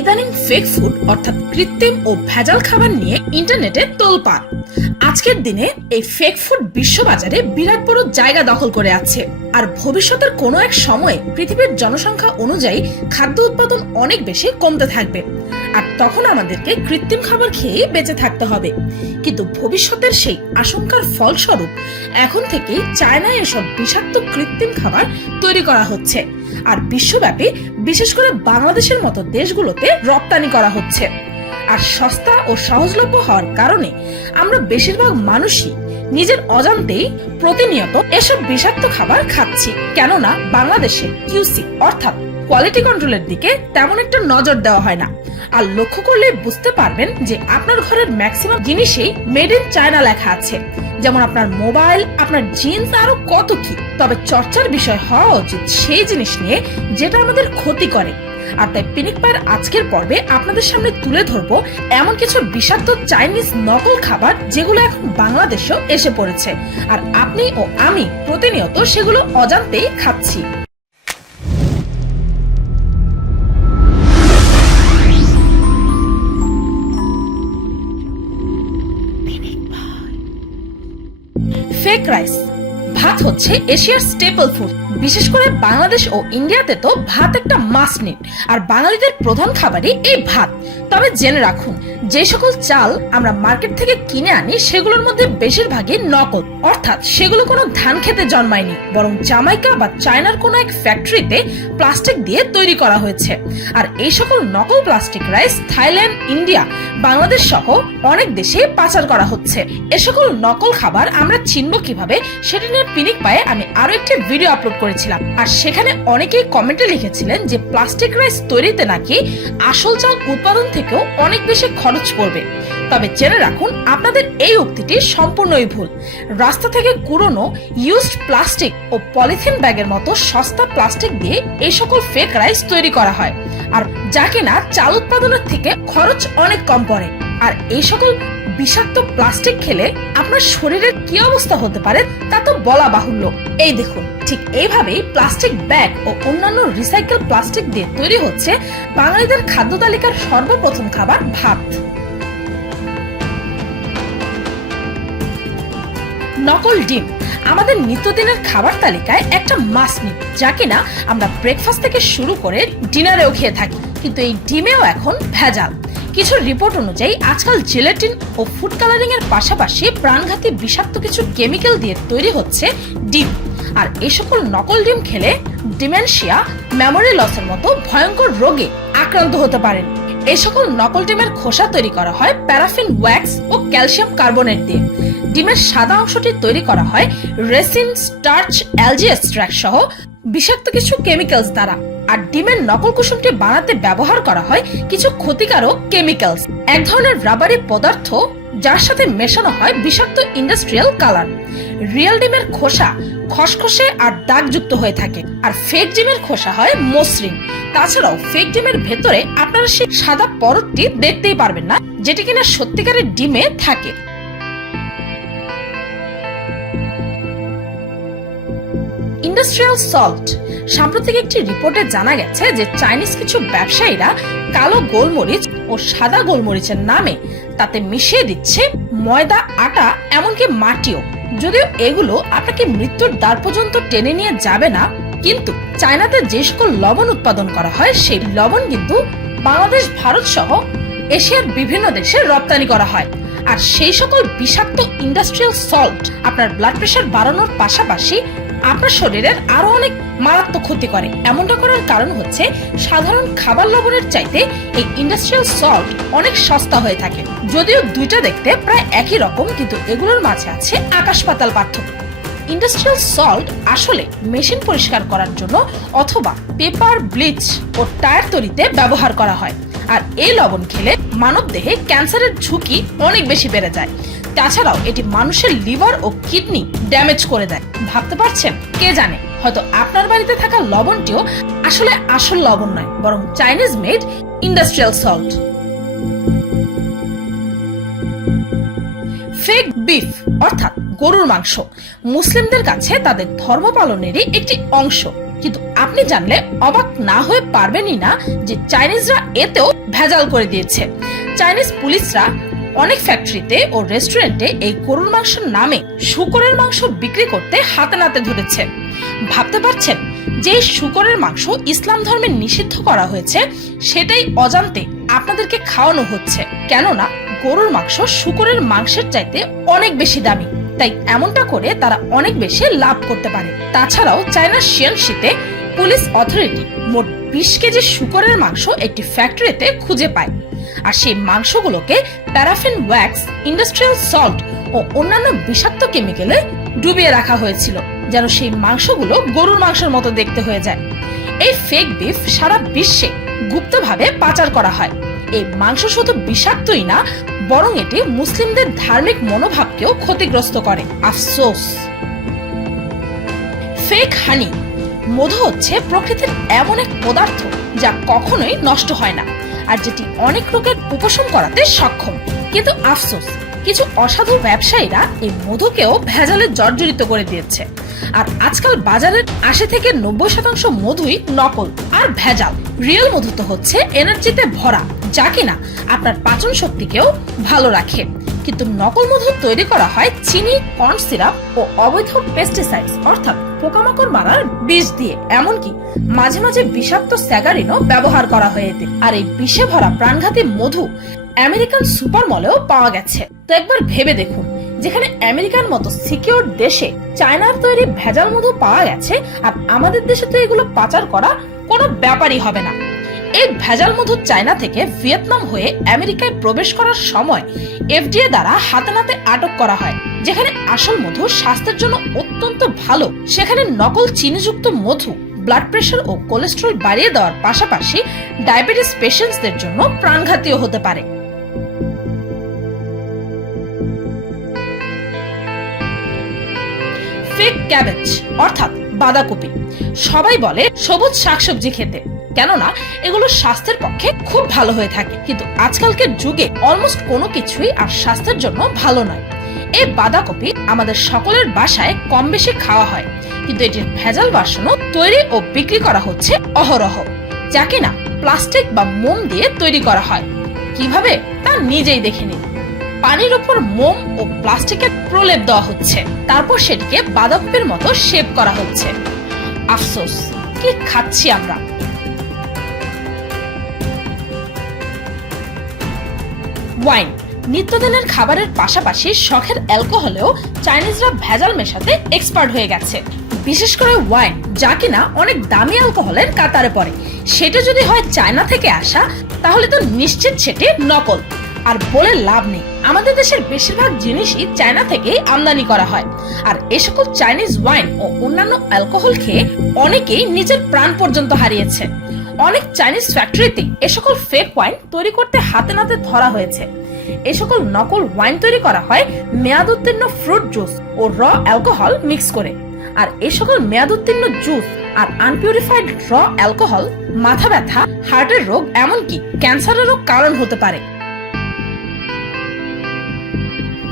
ইদানিং fake food অর্থাৎ কৃত্রিম ও ভেজাল খাবার নিয়ে ইন্টারনেটে তোলপাড়। আজকের দিনে এই ফেক ফুড বিশ্ববাজারে বিরাট বড় জায়গা দখল করে আছে। আর ভবিষ্যতের কোনো এক সময়ে পৃথিবীর জনসংখ্যা অনুযায়ী খাদ্য উৎপাদন অনেক বেশি কমতে থাকবে। আর তখন আমাদেরকে কৃত্রিম খাবার খেয়ে বেঁচে থাকতে হবে। কিন্তু ভবিষ্যতের সেই আশঙ্কার ফলস্বরূপ এখন থেকেই চায়নায় এসব বিষাক্ত কৃত্রিম খাবার তৈরি করা হচ্ছে। আর বিশ্বব্যাপী বিশেষ করে বাংলাদেশের মতো দেশগুলোতে রপ্তানি করা হচ্ছে। আর সস্তা ও সহজলভ্য হওয়ার কারণে আমরা বেশিরভাগ মানুষই নিজের অজান্তেই প্রতিনিয়ত এসব বিষাক্ত খাবার খাচ্ছি। কেননা বাংলাদেশে কিউসি অর্থাৎ কোয়ালিটি কন্ট্রোলের দিকে তেমন একটা নজর দেওয়া হয় না। আর লক্ষ্য করলে বুঝতে পারবেন যে আপনার ঘরের ম্যাক্সিমাম জিনিসেই মেড ইন চায়না লেখা আছে। যেমন আপনার মোবাইল আপনার জিন্স আরও কত কি। তবে চর্চার বিষয় হওয়া উচিত সেই জিনিস নিয়ে যেটা আমাদের ক্ষতি করে। আর তাই পিনিক পায়ের আজকের পর্বে আপনাদের সামনে তুলে ধরবো এমন কিছু বিষাক্ত চাইনিজ নকল খাবার যেগুলো এখন বাংলাদেশেও এসে পড়েছে। আর আপনি ও আমি প্রতিনিয়ত সেগুলো অজান্তেই খাচ্ছি। Fake rice. ভাত হচ্ছে এশিয়ার স্টেপল ফুড। বিশেষ করে বাংলাদেশ ও ইন্ডিয়াতে তো ভাত একটা মাস নিট আর বাঙালিদের প্রধান খাবারই এই ভাত। তবে জেনে রাখুন, যে সকল চাল আমরা মার্কেট থেকে কিনে আনি, সেগুলোর মধ্যে বেশিরভাগই নকল অর্থাৎ সেগুলো কোনো ধান খেতে জন্মায়নি, বরং জামাইকা বা চায়নার কোনো এক ফ্যাক্টরিতে প্লাস্টিক দিয়ে তৈরি করা হয়েছে। আর এই সকল নকল plastic rice Thailand, India, Bangladesh সহ অনেক দেশে পাচার করা হচ্ছে। এ সকল নকল খাবার আমরা চিনব কীভাবে, সেটা নিয়ে পিনিক পায়ে আমি আরও একটি ভিডিও আপলোড করেছিলাম। আর সেখানে অনেকেই কমেন্টে লিখেছিলেন যে প্লাস্টিক রাইস তৈরিতে নাকি আসল চাল উৎপাদন থেকেও অনেক বেশি খরচ পড়বে। তবে জেনে রাখুন, আপনাদের এই উক্তিটি সম্পূর্ণই ভুল। রাস্তা থেকে কুড়োনো ইউজড প্লাস্টিক ও পলিথিন ব্যাগের মতো সস্তা প্লাস্টিক দিয়ে এই সকল ফেক রাইস তৈরি করা হয়। আর যা কিনা চাল উৎপাদনের থেকে খরচ অনেক কম পড়ে। আর এই সকল বিষাক্ত প্লাস্টিক খেলে আপনার শরীরের কি অবস্থা হতে পারে তা তো বলা বাহুল্য। এই দেখুন, ঠিক এইভাবেই প্লাস্টিক ব্যাগ ও অন্যান্য রিসাইকেল প্লাস্টিক দিয়ে তৈরি হচ্ছে বাঙালিদের খাদ্য তালিকার সর্বপ্রথম খাবার ভাত। নকল ডিম, আমাদের নিত্যদিনের খাবার তালিকায় একটা মাস নিট যা কিনা আমরা ব্রেকফাস্ট থেকে শুরু করে ডিনারেও খেয়ে থাকি। কিন্তু এই ডিমেও এখন ভেজাল। কিছু রিপোর্ট অনুযায়ী আজকাল জেলেটিন ও ফুড কালারিং এর পাশাপাশি প্রাণঘাতী বিষাক্ত কিছু কেমিক্যাল দিয়ে তৈরি হচ্ছে ডিম। আর এই সকল নকল ডিম খেলে ডিমেনশিয়া মেমোরি লসের মতো ভয়ঙ্কর রোগে আক্রান্ত হতে পারেন। এই সকল নকল ডিমের খোসা তৈরি করা হয় প্যারাফিন ওয়্যাক্স ও ক্যালসিয়াম কার্বনেট দিয়ে। ডিমের সাদা অংশটি তৈরি করা হয় রেসিন স্টার্চ অ্যালজি এক্সট্রাক্ট সহ বিষাক্ত কিছু কেমিক্যালস দ্বারা। আর ডিমের নকল কুসুমটি বানাতে ব্যবহার করা হয় কিছু ক্ষতিকারক কেমিক্যালস এক ধরনের রাবারি পদার্থ যার সাথে মেশানো হয় বিষাক্ত ইন্ডাস্ট্রিয়াল কালার রিয়েল ডিমের খোসা খসখসে আর দাগযুক্ত হয়ে থাকে। আর ফেক ডিমের খোসা হয় মসৃণ। তাছাড়াও ফেক ডিমের ভেতরে আপনারা সেই সাদা পরতটি দেখতেই পারবেন না, যেটি কিনা সত্যিকারের ডিমে থাকে। ইন্ডাস্ট্রিয়াল সল্ট সাম্প্রতিক একটি রিপোর্টে জানা গেছে যে চাইনিজ কিছু ব্যবসায়ীরা কালো গোলমরিচ ও সাদা গোলমরিচের নামে তাতে মিশিয়ে দিচ্ছে ময়দা, আটা, এমনকি মাটিও। যদিও এগুলো আপনাকে মৃত্যুর দ্বার পর্যন্ত টেনে নিয়ে যাবে না, কিন্তু চায়নাতে যে সকল লবণ উৎপাদন করা হয়, সেই লবণ কিন্তু বাংলাদেশ, ভারত সহ এশিয়ার বিভিন্ন দেশে রপ্তানি করা হয়। আর সেই সকল বিষাক্ত ইন্ডাস্ট্রিয়াল সল্ট আপনার ব্লাড প্রেশার বাড়ানোর পাশাপাশি আপনার শরীরের আরও অনেক মারাত্মক ক্ষতি করে। এমনটা করার কারণ হচ্ছে সাধারণ খাবার লবণের চাইতে এই ইন্ডাস্ট্রিয়াল সল্ট অনেক সস্তা হয়ে থাকে। যদিও দুইটা দেখতে প্রায় একই রকম, কিন্তু এগুলোর মাঝে আছে আকাশ পাতাল পার্থক্য। ইন্ডাস্ট্রিয়াল সল্ট আসলে মেশিন পরিষ্কার করার জন্য অথবা পেপার ব্লিচ ও টায়ার তৈরিতে ব্যবহার করা হয়। আর এই লবণ খেলে মানব দেহে ক্যান্সারের ঝুঁকি অনেক বেশি বেড়ে যায়। তাছাড়াও এটি মানুষের লিভার ও কিডনি ড্যামেজ করে দেয়। ভাবতে পারছেন? কে জানে? হয়তো আপনার বাড়িতে থাকা লবণটিও আসলে আসল লবণ নয়, বরং Chinese made industrial salt fake beef অর্থাৎ গরুর মাংস, মুসলিমদের কাছে তাদের ধর্ম পালনেরই একটি অংশ। কিন্তু আপনি জানলে অবাক না হয়ে পারবেনই না যে চাইনিজরা এতেও ভেজাল করে দিয়েছে। চাইনিজ পুলিশরা অনেক ফ্যাক্টরিতে ও রেস্টুরেন্টে এই গরুর মাংসের নামে শুকরের মাংস বিক্রি করতে হাতে নাতে ধরেছে। ভাবতে পারছেন যে শুকরের মাংস ইসলাম ধর্মে নিষিদ্ধ করা হয়েছে, সেটাই অজান্তে আপনাদেরকে খাওয়ানো হচ্ছে। কেননা গরুর মাংস শুকরের মাংসের চাইতে অনেক বেশি দামি। তাই এমনটা করে তারা অনেক বেশি লাভ করতে পারে। তাছাড়াও চায়নার শিয়াংশিতে পুলিশ অথরিটি মোট বিশ কেজি শুকরের মাংস একটি ফ্যাক্টরিতে খুঁজে পায়। আর সেই মাংসগুলোকে প্যারাফিন ওয়্যাক্স, ইন্ডাস্ট্রিয়াল সল্ট ও অন্যান্য বিষাক্ত কেমিক্যালে ডুবিয়ে রাখা হয়েছিল, যেন সেই মাংসগুলো গরুর মাংসের মতো দেখতে হয়ে যায়। এই ফেক বিফ সারা বিশ্বে গুপ্তভাবে পাচার করা হয়। এই মাংস শুধু বিষাক্তই না, বরং এটি মুসলিমদের ধার্মিক মনোভাবকেও ক্ষতিগ্রস্ত করে। আফসোস। ফেক হানি মধু হচ্ছে প্রকৃতির এমন এক পদার্থ যা কখনোই নষ্ট হয় না। আর যেটি অনেক রোগের উপশম করাতে সক্ষম। কিন্তু আফসোস, কিছু অসাধু ব্যবসায়ীরা এই মধুকেও ভেজালে জর্জরিত করে দিয়েছে। আর আজকাল বাজারের আশি থেকে নব্বই শতাংশ মধুই নকল আর ভেজাল। রিয়েল মধু তো হচ্ছে এনার্জিতে ভরা, যা কিনা আপনার পাচন শক্তিকেও ভালো রাখে। কিন্তু নকল মধু তৈরি করা হয় চিনি, কর্ন সিরাপ ও অবৈধ পেস্টিসাইডস অর্থাৎ পোকামাকড় মারার বীজ দিয়ে। এমনকি মাঝে মাঝে বিষাক্ত স্যাগারিনও ব্যবহার করা হয়েছে আর এই বিষে ভরা প্রাণঘাতী মধু আমেরিকান সুপার মলেও পাওয়া গেছে। তো একবার ভেবে দেখুন, যেখানে আমেরিকার মতো সিকিউর দেশে চায়নার তৈরি ভেজাল মধু পাওয়া গেছে, আর আমাদের দেশে তো এগুলো পাচার করা কোনো ব্যাপারই হবে না। এই ভেজাল মধু চায়না থেকে ভিয়েতনাম হয়ে আমেরিকায় প্রবেশ করার সময় এফডিএ দ্বারা হাতে নাতে আটক করা হয়, যেখানে আসল মধু স্বাস্থ্যের জন্য অত্যন্ত ভালো। সেখানে নকল চিনিযুক্ত মধু ব্লাড প্রেশার ও কোলেস্ট্রল বাড়িয়ে দেওয়ার পাশাপাশি ডায়াবেটিস পেশেন্টসদের জন্য প্রাণঘাতীয় হতে পারে। ফেক ক্যাবেজ অর্থাৎ বাঁধাকপি, সবাই বলে সবুজ শাকসবজি খেতে। কেননা এগুলো স্বাস্থ্যের পক্ষে খুব ভালো হয়ে থাকে। কিন্তু আজকালকের যুগে অলমোস্ট কোনো কিছুই আর স্বাস্থ্যের জন্য ভালো নয়। এই বাঁধাকপি আমাদের সকলের বাসায় কম বেশি খাওয়া হয়। কিন্তু এটির ভেজাল বাসনও তৈরি ও বিক্রি করা হচ্ছে অহরহ, যা কিনা প্লাস্টিক বা মোম দিয়ে তৈরি করা হয়। কীভাবে? তা নিজেই দেখে নিন। পানির উপর মোম ও প্লাস্টিকের প্রলেপ দেওয়া হচ্ছে। তারপর সেটিকে বাঁধাকপির মতো শেপ করা হচ্ছে। আফসোস, কি খাচ্ছি আমরা? ওয়াইন। নিত্যদিনের খাবারের পাশাপাশি শখের অ্যালকোহলেও চাইনিজরা ভেজাল মেশাতে এক্সপার্ট হয়ে গেছে। বিশেষ করে ওয়াইন, যা কিনা অনেক দামি অ্যালকোহলের কাতারে পড়ে। সেটা যদি হয় চায়না থেকে আসা, তাহলে তো নিশ্চিত সেটি নকল। আর বলে লাভ নেই, আমাদের দেশের বেশিরভাগ জিনিসই চায়না থেকেই আমদানি করা হয়। আর এ সকল চাইনিজ ওয়াইন ও অন্যান্য অ্যালকোহল খেয়ে অনেকেই নিজের প্রাণ পর্যন্ত হারিয়েছে। অনেক চাইনিজ ফ্যাক্টরিতে এ সকল ফেক ওয়াইন তৈরি করতে হাতে নাতে ধরা হয়েছে। এ সকল নকল ওয়াইন তৈরি করা হয় মেয়াদ উত্তীর্ণ ফ্রুট জুস ও র অ্যালকোহল মিক্স করে। আর এ সকল মেয়াদ উত্তীর্ণ জুস আর আনপিউরিফাইড র অ্যালকোহল মাথা ব্যথা হার্টের রোগ, এমনকি ক্যান্সারেরও কারণ হতে পারে।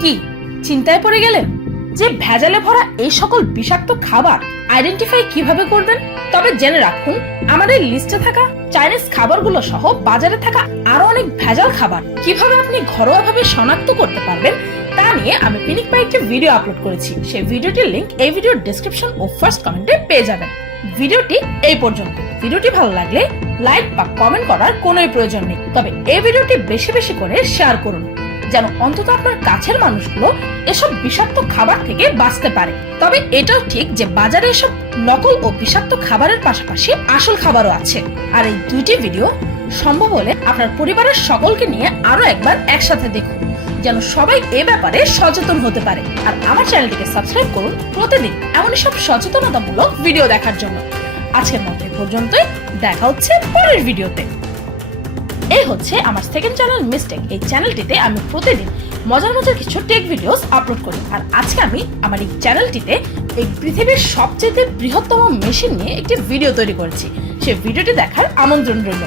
কি, চিন্তায় পড়ে গেলেন যে ভেজালে ভরা এই সকল বিষাক্ত খাবার আইডেন্টিফাই কীভাবে করবেন? তবে জেনে রাখুন, আমাদের লিস্টে থাকা চাইনিজ খাবারগুলো সহ বাজারে থাকা আরও অনেক ভেজাল খাবার কীভাবে আপনি ঘরোয়াভাবে শনাক্ত করতে পারবেন, তা নিয়ে আমি পিনিক পাই একটি ভিডিও আপলোড করেছি। সেই ভিডিওটির লিংক এই ভিডিওর ডেসক্রিপশন ও ফার্স্ট কমেন্টে পেয়ে যাবেন। ভিডিওটি এই পর্যন্ত। ভিডিওটি ভালো লাগলে লাইক বা কমেন্ট করার কোনোই প্রয়োজন নেই। তবে এই ভিডিওটি বেশি বেশি করে শেয়ার করুন। যেন অন্তত আপনার কাছের মানুষগুলো এসব বিষাক্ত খাবার থেকে বাঁচতে পারে। তবে এটাও ঠিক যে বাজারে এসব নকল ও বিষাক্ত খাবারের পাশাপাশি আসল খাবারও আছে। আর এই দুইটি ভিডিও সম্ভব হলে আপনার পরিবারের সকলকে নিয়ে আরও একবার একসাথে দেখুন, যেন সবাই এ ব্যাপারে সচেতন হতে পারে। আর আমার চ্যানেলটিকে সাবস্ক্রাইব করুন প্রতিদিন এমনই সব সচেতনতামূলক ভিডিও দেখার জন্য। আজকের এ পর্যন্তই। দেখা হচ্ছে পরের ভিডিওতে। এই হচ্ছে আমার সেকেন্ড চ্যানেল মিস্টেক এই চ্যানেলটিতে আমি প্রতিদিন মজার মজার কিছু টেক ভিডিওস আপলোড করি। আর আজকে আমি আমার এই চ্যানেলটিতে এই পৃথিবীর সবচেয়ে বৃহত্তম মেশিন নিয়ে একটি ভিডিও তৈরি করেছি। সেই ভিডিওটি দেখার আমন্ত্রণ রইল।